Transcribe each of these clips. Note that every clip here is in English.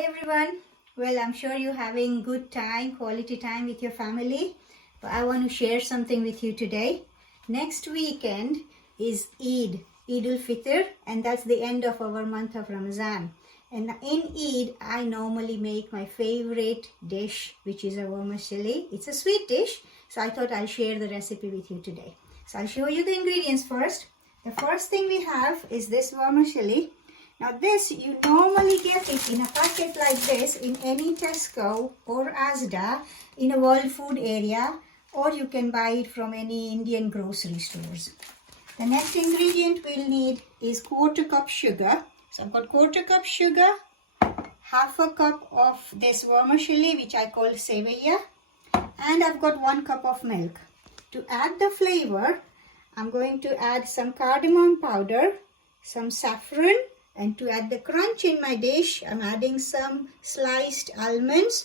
Hi everyone. Well, I'm sure you're having good time, quality time with your family. But I want to share something with you today. Next weekend is Eid al-Fitr, and that's the end of our month of Ramadan. And in Eid, I normally make my favorite dish, which is a vermicelli. It's a sweet dish, so I thought I'll share the recipe with you today. So I'll show you the ingredients first. The first thing we have is this vermicelli. Now this, you normally get it in a packet like this in any Tesco or Asda in a World Food area, or you can buy it from any Indian grocery stores. The next ingredient we'll need is 1/4 cup sugar. So I've got 1/4 cup sugar, 1/2 cup of this vermicelli which I call Saveiyaa, and I've got 1 cup of milk. To add the flavor, I'm going to add some cardamom powder, some saffron, and to add the crunch in my dish, I'm adding some sliced almonds,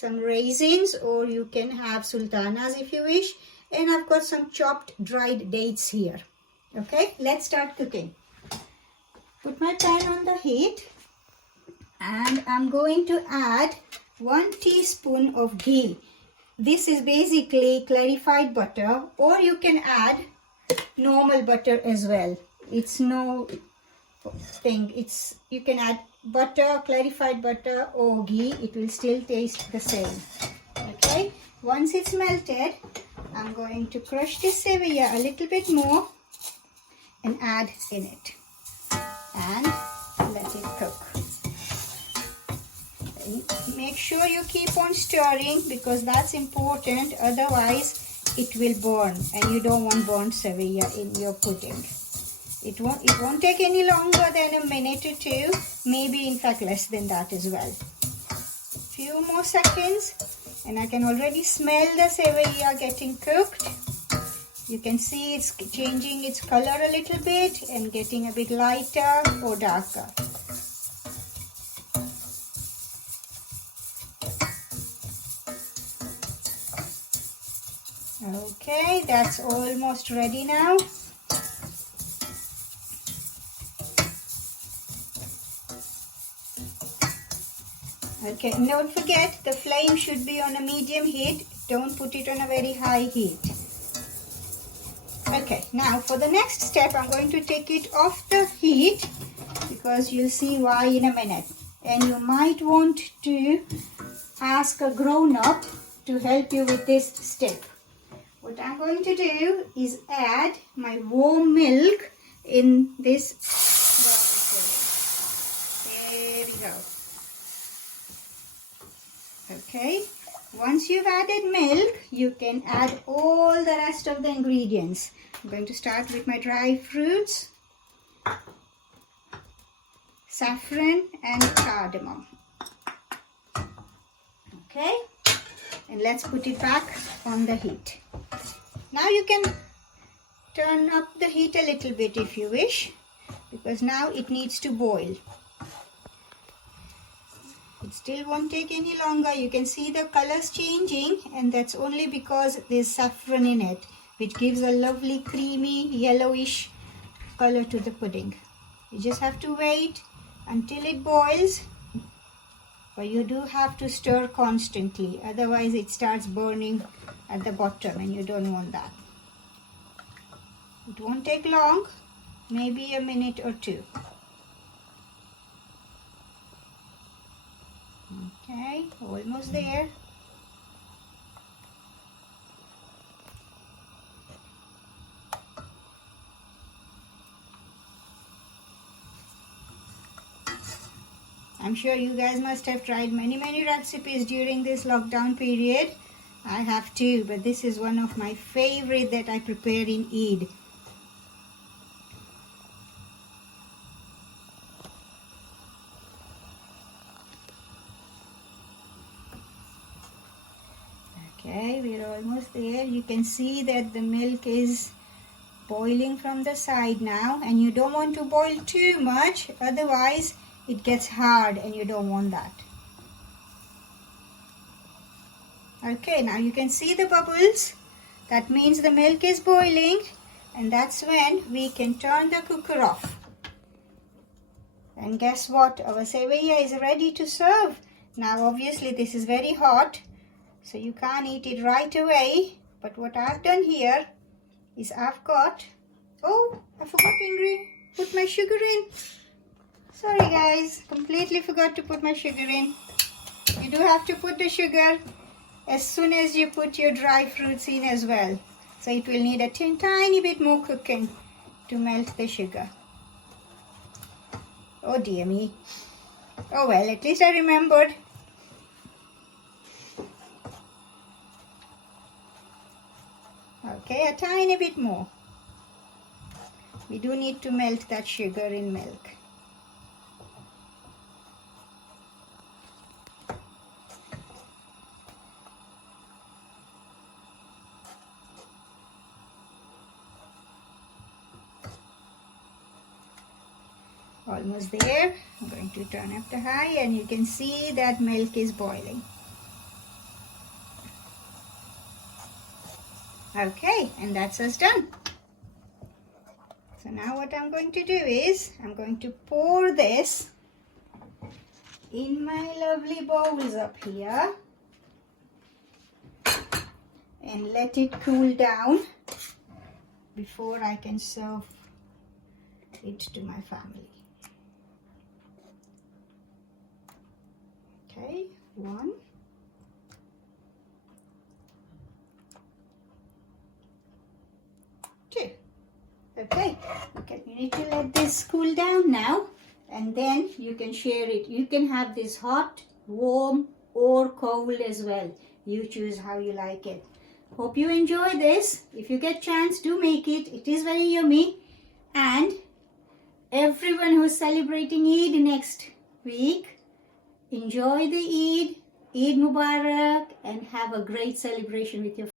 some raisins, or you can have sultanas if you wish, and I've got some chopped dried dates here. Okay, let's start cooking. Put my pan on the heat, and I'm going to add 1 teaspoon of ghee. This is basically clarified butter, or you can add normal butter as well. It's no thing. You can add butter, clarified butter, or ghee. It will still taste the same. Okay, once it's melted, I'm going to crush this Saveiyaa a little bit more and add in it and let it cook. Make sure you keep on stirring because that's important, otherwise it will burn, and you don't want burnt Saveiyaa in your pudding. It won't take any longer than a minute or two, maybe in fact less than that as well. Few more seconds and I can already smell the Saveiyaa getting cooked. You can see it's changing its color a little bit and getting a bit lighter or darker. Okay, that's almost ready now. Okay, and don't forget the flame should be on a medium heat. Don't put it on a very high heat. Okay, now for the next step, I'm going to take it off the heat because you'll see why in a minute. And you might want to ask a grown-up to help you with this step. What I'm going to do is add my warm milk in this vermicelli. There we go. Okay, once you've added milk, you can add all the rest of the ingredients. I'm going to start with my dry fruits, saffron and cardamom. Okay, and let's put it back on the heat. Now you can turn up the heat a little bit if you wish, because now it needs to boil. It still won't take any longer. You can see the colors changing, and that's only because there's saffron in it, which gives a lovely creamy yellowish color to the pudding. You just have to wait until it boils, but you do have to stir constantly, otherwise it starts burning at the bottom and you don't want that. It won't take long, maybe a minute or two. Okay, almost there. I'm sure you guys must have tried many recipes during this lockdown period. I have too, but this is one of my favorite that I prepare in Eid. Okay, we're almost there. You can see that the milk is boiling from the side now, and you don't want to boil too much, otherwise it gets hard and you don't want that. Okay, now you can see the bubbles. That means the milk is boiling, and that's when we can turn the cooker off. And guess what? Our Saveiyaa is ready to serve. Now obviously this is very hot, so you can't eat it right away. But what I've done here is I've got, oh, I forgot to put my sugar in. Sorry guys, completely forgot to put my sugar in. You do have to put the sugar as soon as you put your dry fruits in as well. So it will need a tiny bit more cooking to melt the sugar. Oh dear me. Oh well, at least I remembered. Okay, a tiny bit more. We do need to melt that sugar in milk. Almost there. I'm going to turn up the high and you can see that milk is boiling. Okay, and that's us done. So now what I'm going to do is I'm going to pour this in my lovely bowls up here and let it cool down before I can serve it to my family. Okay, 1. Okay, you need to let this cool down now and then you can share it. You can have this hot, warm or cold as well. You choose how you like it. Hope you enjoy this. If you get chance, do make it. It is very yummy. And everyone who's celebrating Eid next week, enjoy the Eid Mubarak and have a great celebration with your